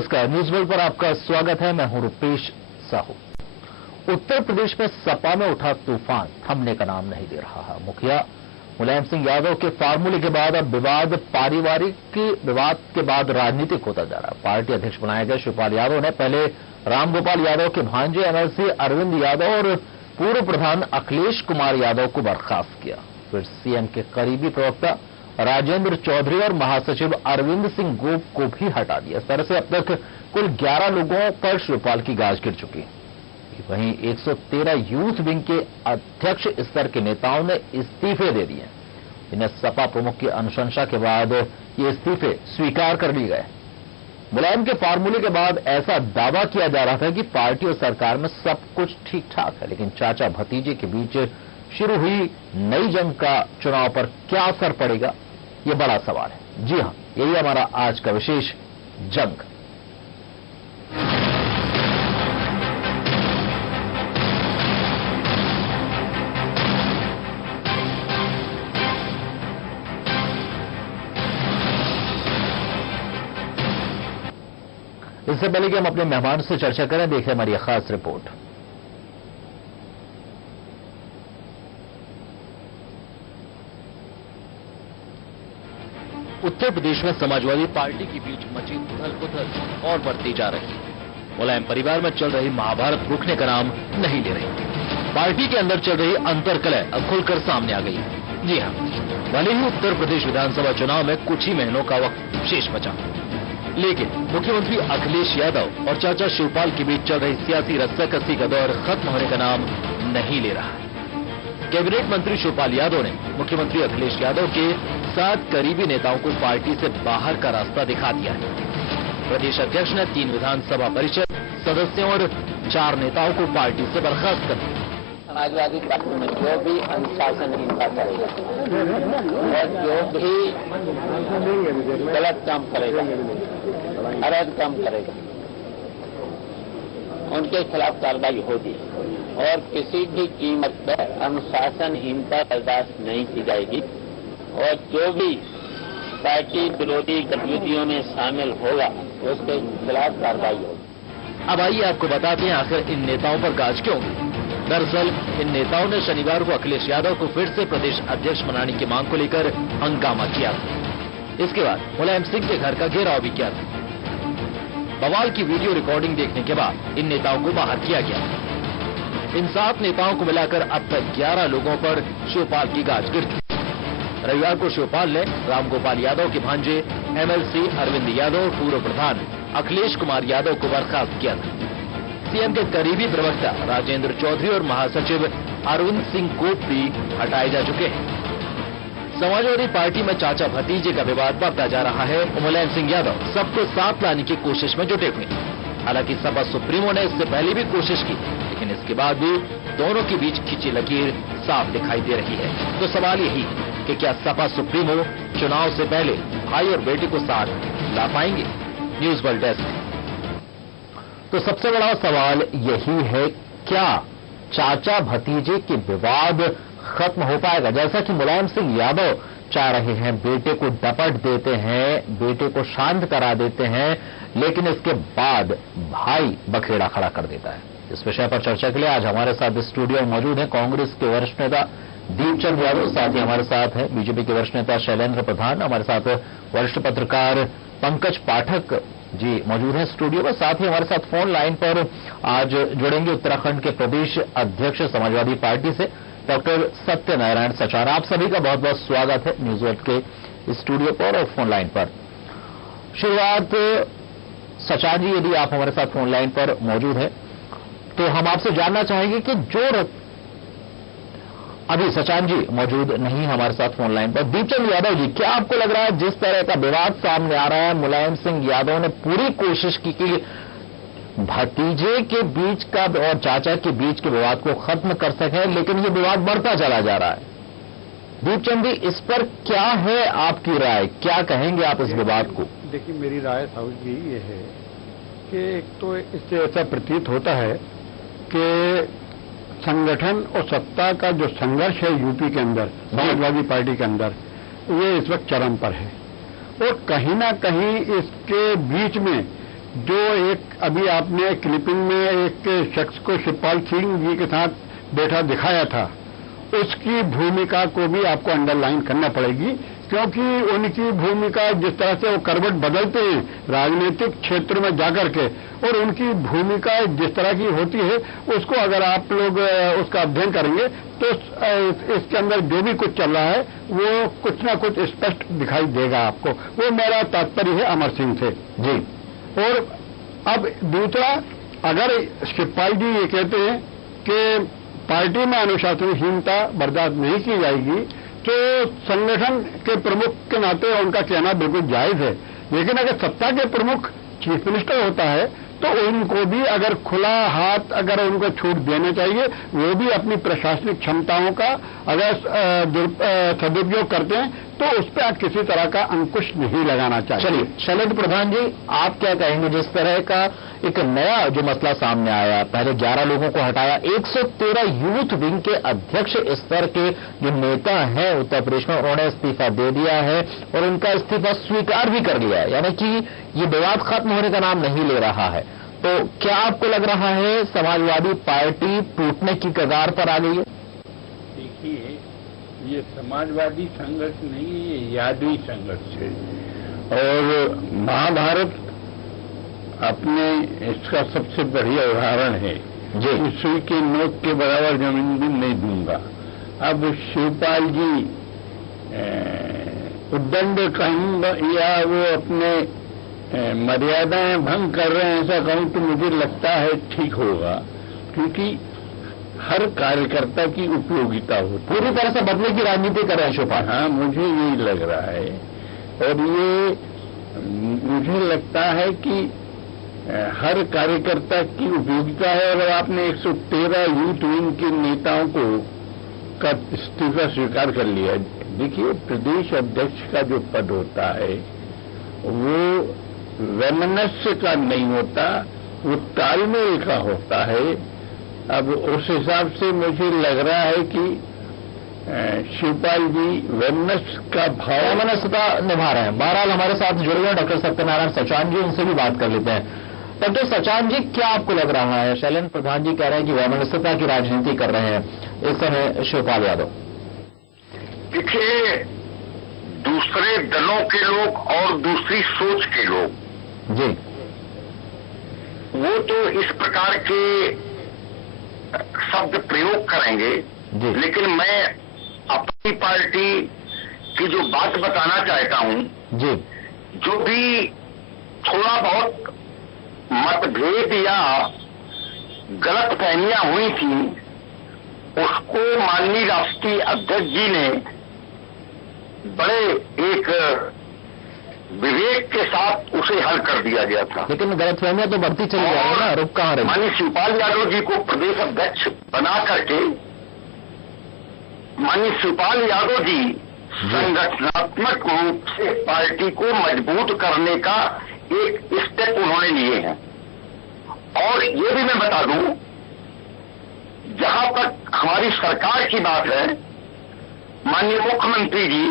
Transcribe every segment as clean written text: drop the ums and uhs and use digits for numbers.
नमस्कार, news world पर आपका स्वागत है। मैं हूं रुपेश साहू। उत्तर प्रदेश में सपा में उठा तूफान थमने का नाम नहीं दे रहा है। मुखिया मुलायम सिंह यादव के फार्मूले के बाद अब विवाद पारिवारिक विवाद के बाद राजनीतिक होता जा रहा है। पार्टी अध्यक्ष बनाए गए शिवपाल यादव ने पहले रामगोपाल यादव के भांजे एमएलसी अरविंद यादव और पूर्व प्रधान अखिलेश कुमार यादव को बर्खास्त किया। फिर सीएम के करीबी प्रवक्ता राजेंद्र चौधरी और महासचिव अरविंद सिंह गोप को भी हटा दिया। इस तरह से अब तक कुल 11 लोगों पर शिवपाल की गाज गिर चुकी है। वहीं 113 यूथ विंग के अध्यक्ष स्तर के नेताओं ने इस्तीफे दे दिए। इन्हें सपा प्रमुख की अनुशंसा के बाद ये इस्तीफे स्वीकार कर लिए गए। मुलायम के फार्मूले के बाद ऐसा दावा किया जा रहा था कि पार्टी और सरकार में सब कुछ ठीक ठाक है, लेकिन चाचा भतीजे के बीच शुरू हुई नई जंग का चुनाव पर क्या असर पड़ेगा, ये बड़ा सवाल है। जी हां, यही हमारा आज का विशेष जंग। इससे पहले कि हम अपने मेहमान से चर्चा करें, देखें हमारी खास रिपोर्ट। उत्तर प्रदेश में समाजवादी पार्टी के बीच मची उथल-पुथल और बढ़ती जा रही है। मुलायम परिवार में चल रही महाभारत रुकने का नाम नहीं ले रही। पार्टी के अंदर चल रही अंतर्कलह अब खुलकर सामने आ गई है। जी हां, भले ही उत्तर प्रदेश विधानसभा चुनाव में कुछ ही महीनों का वक्त शेष बचा, लेकिन मुख्यमंत्री अखिलेश यादव और चाचा शिवपाल के बीच चल रही सियासी रस्साकसी का दौर खत्म होने का नाम नहीं ले रहा है। कैबिनेट मंत्री शिवपाल यादव ने मुख्यमंत्री अखिलेश यादव के 7 करीबी नेताओं को पार्टी से बाहर का रास्ता दिखा दिया है। प्रदेश अध्यक्ष ने 3 विधानसभा परिषद सदस्यों और 4 नेताओं को पार्टी से बर्खास्त कर दिया। समाजवादी पार्टी में जो भी अनुशासनहीनता करेगा और जो भी गलत काम करेगा, अवैध काम करेगा, उनके खिलाफ कार्रवाई होगी और किसी भी कीमत पर अनुशासनहीनता बर्दाश्त नहीं की जाएगी। और जो भी पार्टी विरोधी गतिविधियों में शामिल होगा उसके खिलाफ कार्रवाई होगी। अब आइए आपको बताते हैं आखिर इन नेताओं पर गाज क्यों हुई। दरअसल इन नेताओं ने शनिवार को अखिलेश यादव को फिर से प्रदेश अध्यक्ष बनाने की मांग को लेकर हंगामा किया था। इसके बाद मुलायम सिंह के घर का घेराव भी किया था। बवाल की वीडियो रिकॉर्डिंग देखने के बाद इन नेताओं को बाहर किया गया। इन 7 नेताओं को मिलाकर अब तक 11 लोगों पर शिवपाल की गाज गिर चुकी। रविवार को शिवपाल ने रामगोपाल यादव के भांजे एमएलसी अरविंद यादव और पूर्व प्रधान अखिलेश कुमार यादव को बर्खास्त किया था। सीएम के करीबी प्रवक्ता राजेंद्र चौधरी और महासचिव अरविंद सिंह गोप भी हटाए जा चुके हैं। समाजवादी पार्टी में चाचा भतीजे का विवाद बढ़ता जा रहा है। मुलायम सिंह यादव सबको साथ लाने की कोशिश में जुटे हुए हैं। हालांकि सपा सुप्रीमो ने इससे पहले भी कोशिश की, लेकिन इसके बाद भी दोनों के बीच खिंची लकीर साफ दिखाई दे रही है। तो सवाल यही है कि क्या सपा सुप्रीमो चुनाव से पहले भाई और बेटे को साथ ला पाएंगे। News world desk. तो सबसे बड़ा सवाल यही है, क्या चाचा भतीजे के विवाद खत्म हो पाएगा। जैसा कि मुलायम सिंह यादव चाह रहे हैं, बेटे को डपट देते हैं, बेटे को शांत करा देते हैं, लेकिन इसके बाद भाई बखेड़ा खड़ा कर देता है। इस विषय पर चर्चा के लिए आज हमारे साथ स्टूडियो में मौजूद है कांग्रेस के वरिष्ठ नेता दीपचंद यादव, साथ ही हमारे साथ है बीजेपी के वरिष्ठ नेता शैलेंद्र प्रधान, हमारे साथ वरिष्ठ पत्रकार पंकज पाठक जी मौजूद हैं स्टूडियो में। साथ ही हमारे साथ फोन लाइन पर आज जुड़ेंगे उत्तराखंड के प्रदेश अध्यक्ष समाजवादी पार्टी से डॉक्टर सत्यनारायण सचार। आप सभी का बहुत बहुत स्वागत है न्यूज वर्ल्ड के स्टूडियो पर और फोन लाइन पर। शुरुआत सचार जी, यदि आप हमारे साथ फोन लाइन पर मौजूद हैं तो हम आपसे जानना चाहेंगे कि जो अभी सचान जी मौजूद नहीं हमारे साथ फोन लाइन पर, दीपचंद यादव जी, क्या आपको लग रहा है जिस तरह का विवाद सामने आ रहा है, मुलायम सिंह यादव ने पूरी कोशिश की कि भतीजे के बीच का और चाचा के बीच के विवाद को खत्म कर सके, लेकिन ये विवाद बढ़ता चला जा रहा है। दीपचंद जी, इस पर क्या है आपकी राय, क्या कहेंगे आप इस विवाद को? देखिए, मेरी राय साहू जी ये है कि एक तो इससे ऐसा प्रतीत होता है कि संगठन और सत्ता का जो संघर्ष है यूपी के अंदर, समाजवादी पार्टी के अंदर, ये इस वक्त चरम पर है और कहीं ना कहीं इसके बीच में जो एक अभी आपने क्लिपिंग में एक शख्स को शिवपाल सिंह जी के साथ बैठा दिखाया था, उसकी भूमिका को भी आपको अंडरलाइन करना पड़ेगी, क्योंकि उनकी भूमिका जिस तरह से वो करवट बदलते हैं राजनीतिक क्षेत्र में जाकर के, और उनकी भूमिका जिस तरह की होती है, उसको अगर आप लोग उसका अध्ययन करेंगे तो इसके अंदर जो भी कुछ चल रहा है वो कुछ ना कुछ स्पष्ट दिखाई देगा आपको। वो मेरा तात्पर्य है अमर सिंह से जी। और अब दूसरा, अगर शिवपाल जी ये कहते हैं कि पार्टी में अनुशासनहीनता बर्दाश्त नहीं की जाएगी, तो संगठन के प्रमुख के नाते उनका कहना बिल्कुल जायज है। लेकिन अगर सत्ता के प्रमुख चीफ मिनिस्टर होता है तो उनको भी अगर खुला हाथ अगर उनको छूट देने चाहिए, वो भी अपनी प्रशासनिक क्षमताओं का अगर सदुपयोग करते हैं तो उस पर आप किसी तरह का अंकुश नहीं लगाना चाहिए। चलिए शैलेंद्र प्रधान जी, आप क्या कहेंगे जिस तरह का एक नया जो मसला सामने आया, पहले 11 लोगों को हटाया, 113 यूथ विंग के अध्यक्ष स्तर के जो नेता हैं उत्तर प्रदेश में, उन्होंने इस्तीफा दे दिया है और उनका इस्तीफा स्वीकार भी कर लिया है, यानी कि ये विवाद खत्म होने का नाम नहीं ले रहा है। तो क्या आपको लग रहा है समाजवादी पार्टी टूटने की कगार पर आ गई है? देखिए, ये समाजवादी संघर्ष नहीं, ये यादवी संघर्ष है। और महाभारत अपने इसका सबसे बढ़िया उदाहरण है जी। सुई के नोक के बराबर जमीन भी नहीं दूंगा। अब शिवपाल जी उद्दंड कहूँ या वो अपने मर्यादाएं भंग कर रहे हैं, ऐसा कहूं तो मुझे लगता है ठीक होगा, क्योंकि हर कार्यकर्ता की उपयोगिता होती है। पूरी तरह से बदले की राजनीति कर रहे हैं शिवपाल। हाँ, मुझे यही लग रहा है। और ये मुझे लगता है कि हर कार्यकर्ता की उपयोगिता है। अगर आपने 113 यूथ विंग के नेताओं को का इस्तीफा स्वीकार कर लिया, देखिए प्रदेश अध्यक्ष का जो पद होता है वो वैमनस्य का नहीं होता, वो तालमेल का होता है। अब उस हिसाब से मुझे लग रहा है कि शिवपाल जी वैमनस्य का भाव वैमनस्यता निभा रहे हैं। बहरहाल हमारे साथ जुड़े हुए डॉक्टर सत्यनारायण सचान जी, उनसे भी बात कर लेते हैं। डॉक्टर सचान जी, क्या आपको लग रहा है? शैलेंद्र प्रधान जी कह रहे हैं कि वैमनस्यता की राजनीति कर रहे हैं इस समय शिवपाल यादव। देखिए, दूसरे दलों के लोग और दूसरी सोच के लोग जी, वो तो इस प्रकार के शब्द प्रयोग करेंगे जी। लेकिन मैं अपनी पार्टी की जो बात बताना चाहता हूं जी, जो भी थोड़ा बहुत मतभेद या गलतफहमियां हुई थी, उसको माननीय राष्ट्रीय अध्यक्ष जी ने बड़े एक विवेक के साथ उसे हल कर दिया गया था। लेकिन गलतफहमियां तो बढ़ती चली जा रही है ना, रुक कहां रही? माननीय शिवपाल यादव जी को प्रदेश अध्यक्ष बना करके माननीय शिवपाल यादव जी संगठनात्मक रूप से पार्टी को मजबूत करने का एक स्टेप उन्होंने लिए हैं। और ये भी मैं बता दूं, जहां तक हमारी सरकार की बात है, माननीय मुख्यमंत्री जी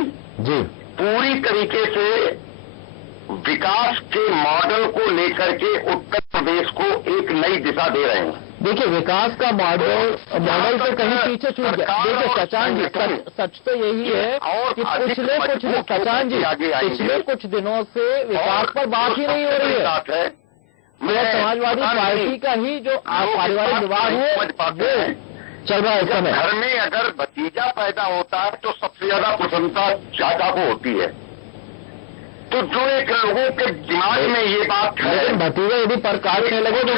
पूरी तरीके से विकास के मॉडल को लेकर के उत्तर प्रदेश को एक नई दिशा दे रहे हैं। देखिए, विकास का मॉडल से कहीं पीछे छूट गया। देखिए सचान जी, सच तो यही है कि पिछले कुछ दिनों से विकास पर बात ही नहीं हो रही है। मैं समाजवादी पार्टी का ही जो पारिवारिक विवाद है वो चल रहा है इस समय। घर में अगर भतीजा पैदा होता है तो सबसे ज्यादा प्रसन्नता चाचा को होती है। तो जो एक लोगों के दिमाग में ये बात है, लेकिन भतीजा यदि पर काटने लगे तो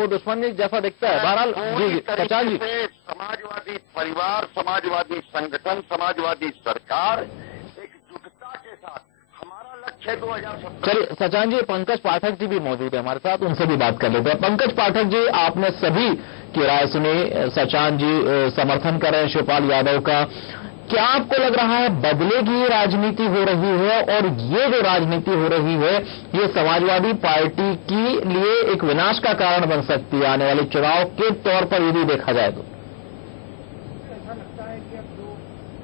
वो दुश्मन जैसा दिखता है। बहरहाल जी सचान जी, समाजवादी परिवार, समाजवादी संगठन, समाजवादी सरकार एकजुटता के साथ हमारा लक्ष्य है 2017। चलिए सचान जी, पंकज पाठक जी भी मौजूद है हमारे साथ, उनसे भी बात कर लेते हैं। पंकज पाठक जी, आपने सभी की राय सुनी। सचान जी समर्थन कर रहे हैं शिवपाल यादव का। क्या आपको लग रहा है बदले की राजनीति हो रही है, और ये जो राजनीति हो रही है ये समाजवादी पार्टी के लिए एक विनाश का कारण बन सकती है आने वाले चुनाव के तौर पर यदि देखा जाए तो? ऐसा लगता है कि अब जो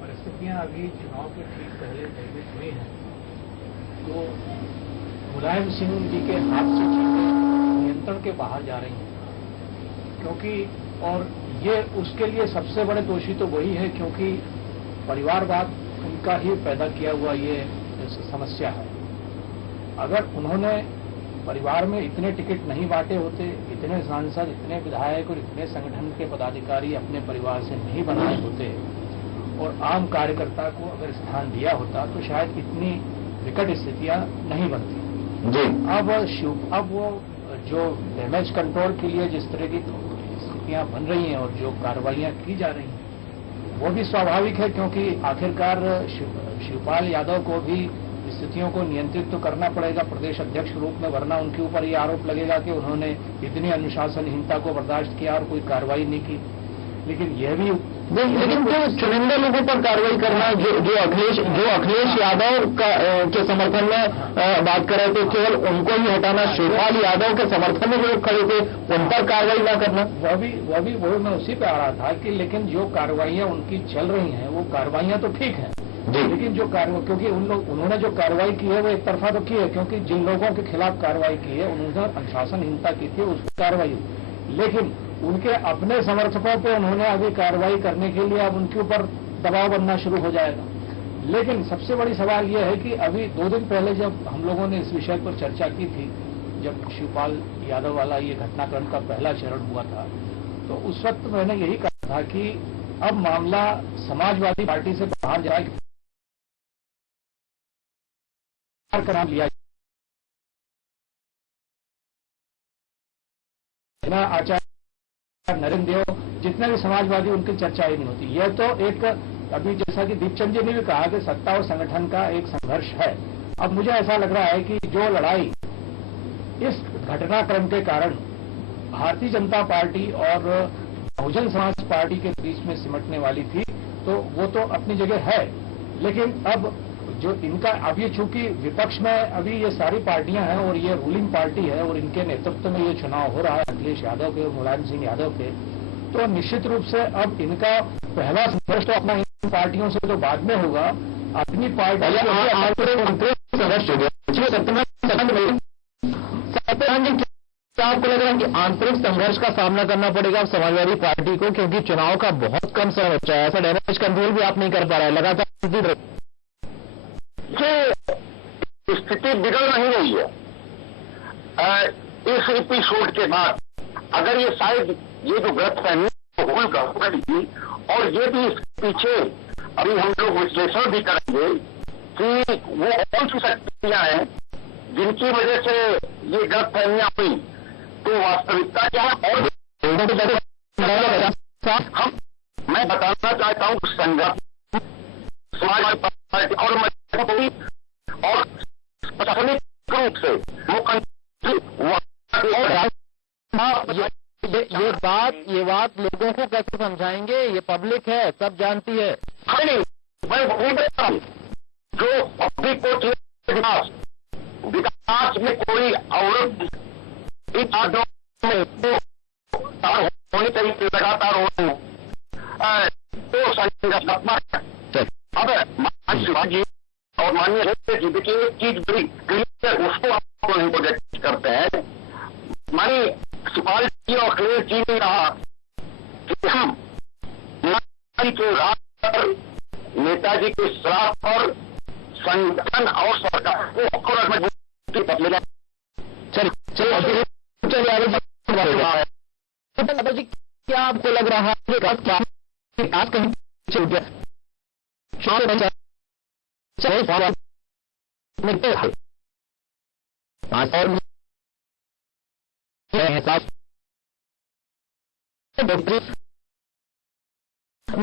परिस्थितियां अभी चुनाव के ठीक पहले निर्मित हुई हैं, तो मुलायम सिंह जी के हाथ से चीजें नियंत्रण के बाहर जा रही हैं, क्योंकि और ये उसके लिए सबसे बड़े दोषी तो वही है, क्योंकि परिवारवाद उनका ही पैदा किया हुआ ये समस्या है। अगर उन्होंने परिवार में इतने टिकट नहीं बांटे होते, इतने सांसद, इतने विधायक और इतने संगठन के पदाधिकारी अपने परिवार से नहीं बनाए होते और आम कार्यकर्ता को अगर स्थान दिया होता तो शायद इतनी विकट स्थितियां नहीं बनती। जी। अब वो जो डैमेज कंट्रोल के लिए जिस तरह की स्थितियां बन रही हैं और जो कार्रवाइयां की जा रही हैं वो भी स्वाभाविक है, क्योंकि आखिरकार शिवपाल यादव को भी स्थितियों को नियंत्रित तो करना पड़ेगा प्रदेश अध्यक्ष रूप में, वरना उनके ऊपर ये आरोप लगेगा कि उन्होंने इतनी अनुशासनहीनता को बर्दाश्त किया और कोई कार्रवाई नहीं की। लेकिन यह भी लेकिन जो चुनिंदा लोगों पर कार्रवाई करना, जो अखिलेश यादव के समर्थन में बात कर रहे थे, केवल उनको ही हटाना, शिवपाल यादव के समर्थन में जो लोग खड़े थे उन पर कार्रवाई न करना, वह मैं उसी पे आ रहा था कि लेकिन जो कार्रवाइयां उनकी चल रही हैं वो कार्रवाइयां तो ठीक हैं, लेकिन जो कार्रवाई, क्योंकि उन्होंने जो कार्रवाई की है वो एक तरफा तो की है, क्योंकि जिन लोगों के खिलाफ कार्रवाई की है उन्होंने अनुशासनहीनता की थी, उस पर कार्रवाई हुई। लेकिन उनके अपने समर्थकों पे उन्होंने अभी कार्रवाई करने के लिए अब उनके ऊपर दबाव बनना शुरू हो जाएगा। लेकिन सबसे बड़ी सवाल यह है कि अभी 2 दिन पहले जब हम लोगों ने इस विषय पर चर्चा की थी, जब शिवपाल यादव वाला ये घटनाक्रम का पहला चरण हुआ था, तो उस वक्त मैंने यही कहा था कि अब मामला समाजवादी पार्टी से बाहर जाए का नाम लिया आचार्य नरेंद्र देव, जितने भी समाजवादी, उनकी चर्चा ही नहीं होती। यह तो एक अभी जैसा कि दीपचंद जी ने भी कहा कि सत्ता और संगठन का एक संघर्ष है। अब मुझे ऐसा लग रहा है कि जो लड़ाई इस घटनाक्रम के कारण भारतीय जनता पार्टी और बहुजन समाज पार्टी के बीच में सिमटने वाली थी, तो वो तो अपनी जगह है, लेकिन अब जो इनका अब ये चूंकि विपक्ष में अभी ये सारी पार्टियां हैं और ये रूलिंग पार्टी है और इनके नेतृत्व में ये चुनाव हो रहा है अखिलेश यादव के और मुलायम सिंह यादव के, तो निश्चित रूप से अब इनका पहला संघर्ष तो अपना इन पार्टियों से तो बाद में होगा, अपनी पार्टी आपको लग रहा है कि आंतरिक संघर्ष का सामना करना पड़ेगा समाजवादी पार्टी को, क्योंकि चुनाव का बहुत कम समय बचा है, ऐसा डैमेज कंट्रोल भी आप नहीं कर पा रहे, लगातार स्थिति बिगड़ नहीं रही है। इस एपिसोड के बाद अगर ये शायद ये जो गलतफहमी होगी और ये भी इसके पीछे अभी हम लोग विश्लेषण भी करेंगे कि वो कौन सी शक्तियां हैं जिनकी वजह से ये गलतफहमियां हुई, तो वास्तविकता क्या है। और मैं बताना चाहता हूं संगठन, समाजवादी पार्टी और और प्रशासनिक रूप से मुख्यमंत्री ये बात लोगों को कैसे समझाएंगे, ये पब्लिक है, सब जानती है। नहीं, मैं वही बता रहा हूं, जो पब्लिक को विकास में कोई औरत इन आदों में होनी चाहिए, लगातार हो तो संगठनात्मक। अब शिवाजी और माननीय जी देखिए एक चीज बड़ी क्लियर, उसको आपको नहीं प्रोजेक्ट करते हैं। मानी शिवपाल जी और अखिलेश जी ने कहा कि हम के राज पर, नेताजी के श्राप पर संगठन और सरकार को मजबूती बदलेगा। चलिए जी, क्या आपको लग रहा है आज कहीं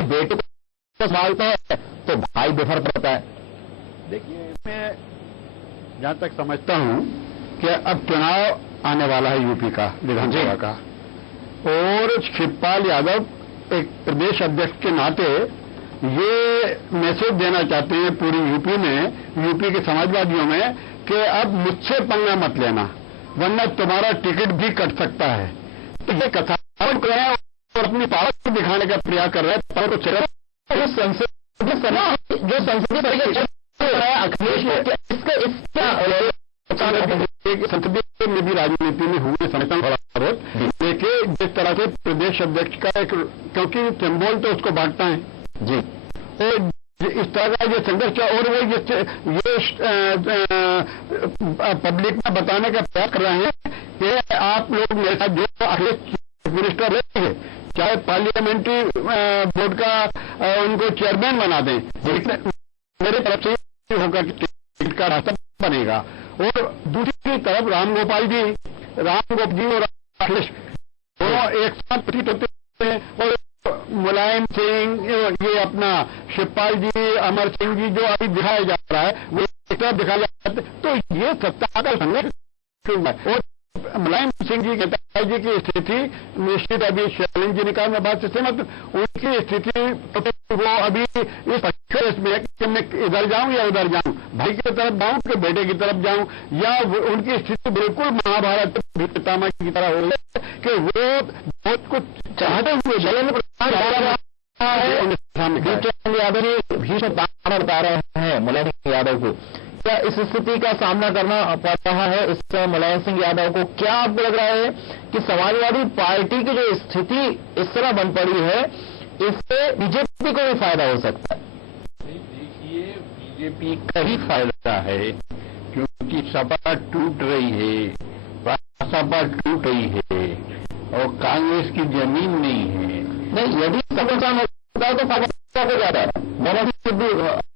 बेटे को संभालते हैं तो भाई बेफर पड़ता है। देखिए, मैं जहां तक समझता हूं कि अब चुनाव आने वाला है यूपी का, विधानसभा का, और शिवपाल यादव एक प्रदेश अध्यक्ष के नाते ये मैसेज देना चाहते हैं पूरी यूपी में, यूपी के समाजवादियों में, कि अब मुझसे पंगा मत लेना वरना तुम्हारा टिकट भी कट सकता है। तो ये कथा और अपनी पावर दिखाने का प्रयास कर रहे हैं। जो संसदीय अखिलेश संसदीय में भी राजनीति में हुए समझता थोड़ा बहुत, देखिए जिस तरह से प्रदेश अध्यक्ष का एक, क्योंकि सिंबल तो उसको बांटता है जी, और इस तरह का ये संघर्ष है, और वो ये पब्लिक में बताने का प्रयास कर रहे हैं कि आप लोग मेरे साथ जो अखिलेश चीफ मिनिस्टर रहेंगे, चाहे पार्लियामेंट्री बोर्ड का उनको चेयरमैन बना दें, मेरे तरफ से होगा टिकट का रास्ता बनेगा। और दूसरी तरफ रामगोपाल जी और अखिलेश दोनों एक साथ प्रतीत होते हैं, और मुलायम सिंह, ये अपना शिवपाल जी, अमर सिंह जी जो अभी दिखाया जा रहा है, वो एक तरफ दिखाया जाता है, तो ये सत्ता का संघर्ष। और मुलायम सिंह जी कहता है जी की स्थिति निश्चित, अभी शैलेंद्र जी ने कहा, मैं बात से सहमत, उनकी स्थिति वो अभी इस पक्ष में है कि मैं इधर जाऊं या उधर जाऊं, भाई की तरफ जाऊं कि बेटे की तरफ जाऊं, या उनकी स्थिति बिल्कुल महाभारत पितामह की तरह हो गई कि वो बहुत कुछ चाहते हुए शैलेंद्र यादव भीषण ताना बता रहे हैं मुलायम सिंह यादव को। क्या इस स्थिति का सामना करना पड़ रहा है इस मुलायम सिंह यादव को? क्या आपको लग रहा है कि समाजवादी पार्टी की जो स्थिति इस तरह बन पड़ी है, इससे बीजेपी को भी फायदा हो सकता है? देखिए, बीजेपी का ही फायदा है, क्योंकि सपा टूट रही है, सपा टूट रही है, और कांग्रेस की जमीन नहीं है। नहीं, यदि सब नुकसान होता है तो फायदा हो जाता है। मैंने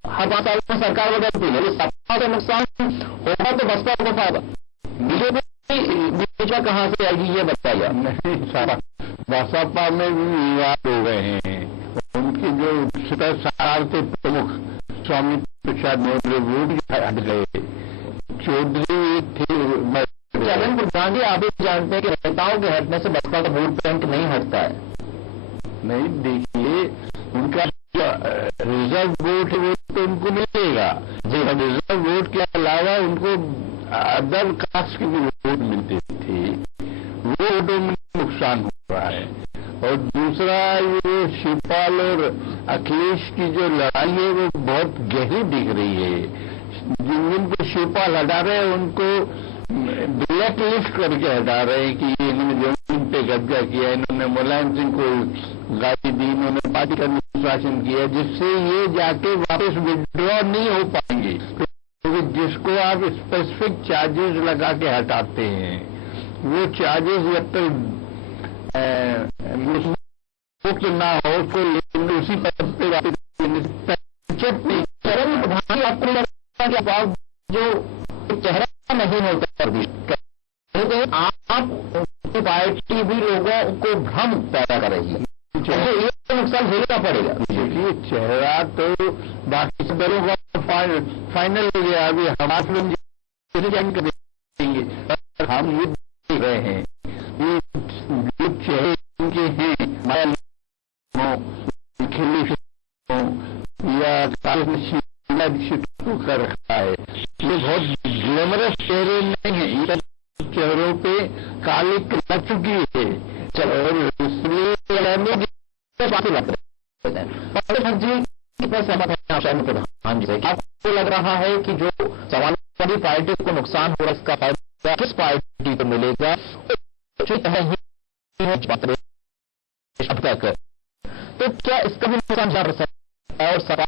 हर 5 साल में सरकार बदलती है, यदि सपा का नुकसान होगा तो बसपा को फायदा। बीजेपी कहां से आएगी ये बताइए? नहीं, बसपा में भी विवाद हो गए हैं। उनके जो सरकार के प्रमुख स्वामी प्रसाद मौर्य वो भी हट गए, चौधरी थे। चरण गांधी, आप भी जानते हैं कि नेताओं के हटने से बसपा का वोट बैंक नहीं हटता है। नहीं, देखिए, उनका रिजर्व वोट वो तो उनको मिलेगा जी, रिजर्व वोट के अलावा उनको अदर कास्ट के भी वोट मिलते थे, वो वोटों में नुकसान हो रहा है। और दूसरा, ये शिवपाल और अखिलेश की जो लड़ाई है वो बहुत गहरी दिख रही है। जिनको शिवपाल हटा रहे हैं उनको ब्लैक लिस्ट करके हटा रहे हैं कि इन्होंने जमीन पे कब्जा किया, इन्होंने मुलायम सिंह को गाली दी, इन्होंने पार्टी का अनुशासन किया, जिससे ये जाके वापस विड्रॉ नहीं हो पाएंगे। क्योंकि जिसको आप स्पेसिफिक चार्जेस लगा के हटाते हैं, वो चार्जेस जब तक मुक्त ना हो उसको उसी पद पे वापस नहीं। चरण प्रधान आपको लगता है जो चेहरा नहीं होता, आप पार्टी भी लोगों को भ्रम पैदा कर रही है, ये नुकसान झेलना पड़ेगा। देखिए, चेहरा तो बाकी दलों का फाइनल हो गया, अभी हमारे ज्वाइन कर देंगे, हम ये देख रहे हैं ये जो चेहरे उनके हैं, या कर रखा है, ये बहुत ग्लैमरस चेहरे नहीं है, ये चेहरों पे कालिक लग चुकी है। चलो, और इसलिए प्रधान जी, आपको लग रहा है कि जो समाजवादी पार्टी को नुकसान हो रहा है, इसका फायदा किस पार्टी को मिलेगा? अब तक तो क्या इसका भी नुकसान जा सकता है, और सपा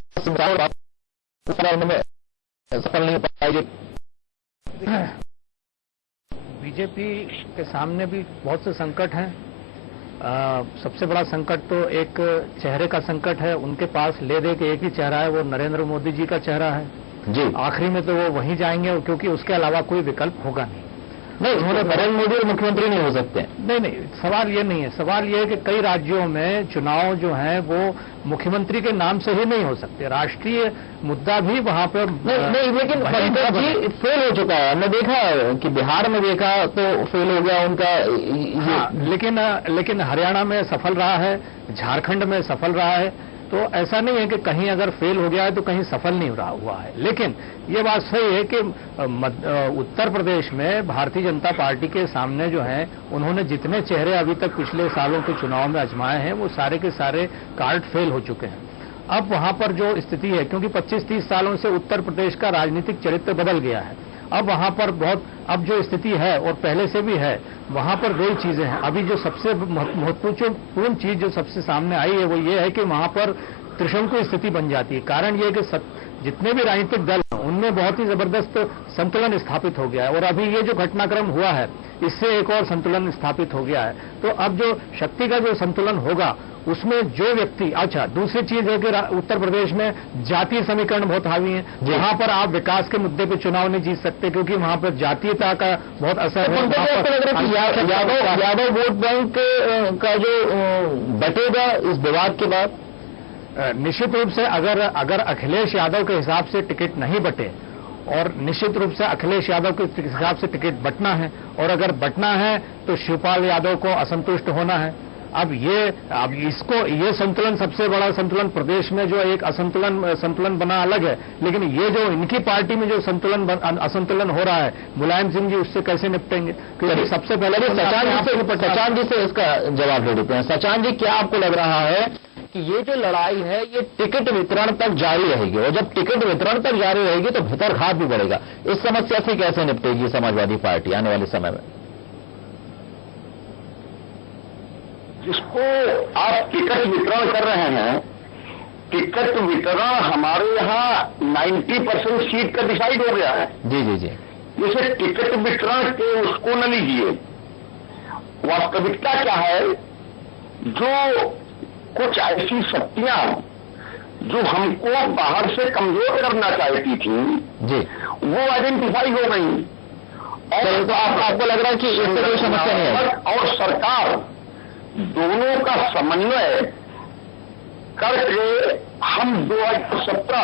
में सफल नहीं पाएगी? बीजेपी के सामने भी बहुत से संकट हैं। सबसे बड़ा संकट तो एक चेहरे का संकट है। उनके पास ले दे के एक ही चेहरा है, वो नरेंद्र मोदी जी का चेहरा है जी। आखिरी में तो वो वहीं जाएंगे, क्योंकि उसके अलावा कोई विकल्प होगा नहीं। उन्होंने नरेंद्र मोदी और मुख्यमंत्री नहीं हो सकते। नहीं, सवाल ये नहीं है। सवाल ये है कि कई राज्यों में चुनाव जो है वो मुख्यमंत्री के नाम से ही नहीं हो सकते, राष्ट्रीय मुद्दा भी वहां पर नहीं। लेकिन जी फेल हो चुका है, हमने देखा कि बिहार में देखा तो फेल हो गया उनका। हाँ, लेकिन हरियाणा में सफल रहा है, झारखंड में सफल रहा है। तो ऐसा नहीं है कि कहीं अगर फेल हो गया है तो कहीं सफल नहीं रहा हुआ है। लेकिन ये बात सही है कि उत्तर प्रदेश में भारतीय जनता पार्टी के सामने जो है, उन्होंने जितने चेहरे अभी तक पिछले सालों के चुनाव में आजमाए हैं, वो सारे के सारे कार्ड फेल हो चुके हैं। अब वहां पर जो स्थिति है, क्योंकि 25-30 सालों से उत्तर प्रदेश का राजनीतिक चरित्र बदल गया है, अब वहां पर बहुत, अब जो स्थिति है और पहले से भी है, वहां पर दो ही चीजें हैं। अभी जो सबसे महत्वपूर्ण चीज जो सबसे सामने आई है वो ये है कि वहां पर त्रिशंकु स्थिति बन जाती है। कारण ये है कि जितने भी राजनीतिक दल हैं उनमें बहुत ही जबरदस्त संतुलन स्थापित हो गया है, और अभी ये जो घटनाक्रम हुआ है इससे एक और संतुलन स्थापित हो गया है। तो अब जो शक्ति का जो संतुलन होगा उसमें जो व्यक्ति, अच्छा दूसरी चीज है कि उत्तर प्रदेश में जातीय समीकरण बहुत हावी है, जहां पर आप विकास के मुद्दे पे चुनाव नहीं जीत सकते क्योंकि वहां पर जातीयता का बहुत असर है। यादव वोट बैंक का जो बटेगा इस विवाद के बाद, निश्चित रूप से अगर अखिलेश यादव के हिसाब से टिकट नहीं बटे, और निश्चित रूप से अखिलेश यादव के हिसाब से टिकट बटना है, और अगर बटना है तो शिवपाल यादव को असंतुष्ट होना है। अब ये संतुलन, सबसे बड़ा संतुलन प्रदेश में जो एक संतुलन बना अलग है, लेकिन ये जो इनकी पार्टी में जो असंतुलन हो रहा है, मुलायम सिंह जी उससे कैसे निपटेंगे? क्योंकि सबसे पहले सचान जी से इसका जवाब दे देते हैं। सचान जी, क्या आपको लग रहा है कि ये जो लड़ाई है ये टिकट वितरण तक जारी रहेगी, और जब टिकट वितरण तक जारी रहेगी तो भीतरघात भी बढ़ेगा? इस समस्या से कैसे निपटेगी समाजवादी पार्टी आने वाले समय में? जिसको आप टिकट वितरण कर रहे हैं, टिकट वितरण हमारे यहाँ 90% सीट का डिसाइड हो गया है। जी जी जी। जैसे टिकट वितरण के उसको न लीजिए, वास्तविकता क्या है, जो कुछ ऐसी शक्तियां जो हमको बाहर से कमजोर करना चाहती थी जी, वो आइडेंटिफाई हो गई, और तो आपको लग रहा है कि इससे कोई समस्या नहीं है? और सरकार दोनों का समन्वय करके हम 2017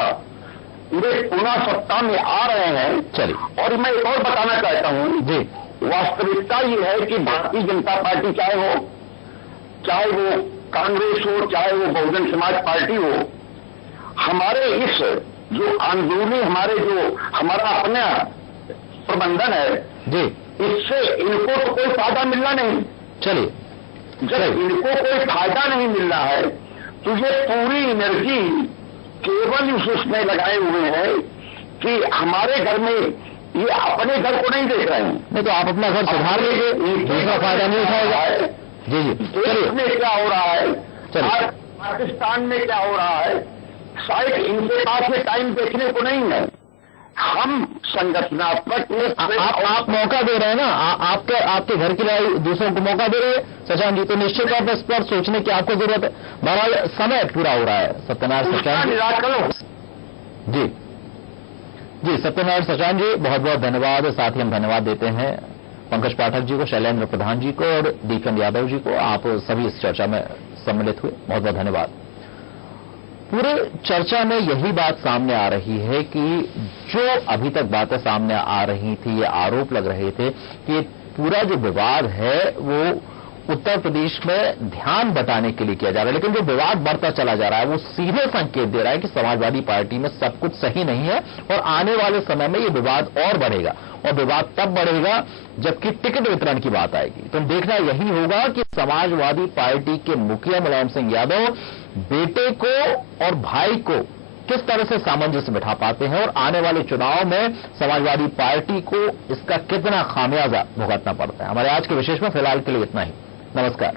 में पुनः सत्ता में आ रहे हैं। चलिए, और मैं एक और बताना चाहता हूं जी, वास्तविकता ये है कि भारतीय जनता पार्टी चाहे वो कांग्रेस हो, चाहे वो बहुजन समाज पार्टी हो, हमारे इस जो आंदोलन, हमारा अपना प्रबंधन है जी, इससे इनको तो कोई फायदा मिलना नहीं। चलिए, जब इनको कोई फायदा नहीं मिल रहा है तो ये पूरी एनर्जी केवल उसमें लगाए हुए हैं कि हमारे घर में, ये अपने घर को नहीं देख रहे हैं। नहीं तो आप अपना घर सुधार लीजिए, दूसरा फायदा नहीं उठाएगा। जी जी, देश में क्या हो रहा है, पाकिस्तान में क्या हो रहा है, शायद इनके पास ये टाइम देखने को नहीं है। हम संगठनात्मक आप मौका दे रहे हैं ना, आपके घर की लड़ाई दूसरों को मौका दे रहे हैं सचान जी, तो निश्चित तौर पर इस पर सोचने की आपको जरूरत है। बहरहाल समय पूरा हो रहा है। सत्यनारायण सचान जी, जी सत्यनारायण सचान जी, बहुत बहुत धन्यवाद। साथ ही हम धन्यवाद देते हैं पंकज पाठक जी को, शैलेंद्र प्रधान जी को और दीपचंद यादव जी को। आप सभी इस चर्चा में सम्मिलित हुए, बहुत बहुत धन्यवाद। पूरे चर्चा में यही बात सामने आ रही है कि जो अभी तक बातें सामने आ रही थी, ये आरोप लग रहे थे कि पूरा जो विवाद है वो उत्तर प्रदेश में ध्यान बटाने के लिए किया जा रहा है, लेकिन जो विवाद बढ़ता चला जा रहा है वो सीधे संकेत दे रहा है कि समाजवादी पार्टी में सब कुछ सही नहीं है, और आने वाले समय में ये विवाद और बढ़ेगा, और विवाद तब बढ़ेगा जबकि टिकट वितरण की बात आएगी। तो देखना यही होगा कि समाजवादी पार्टी के मुखिया मुलायम सिंह यादव बेटे को और भाई को किस तरह से सामंजस्य बिठा पाते हैं, और आने वाले चुनाव में समाजवादी पार्टी को इसका कितना खामियाजा भुगतना पड़ता है। हमारे आज के विशेष में फिलहाल के लिए इतना ही। नमस्कार।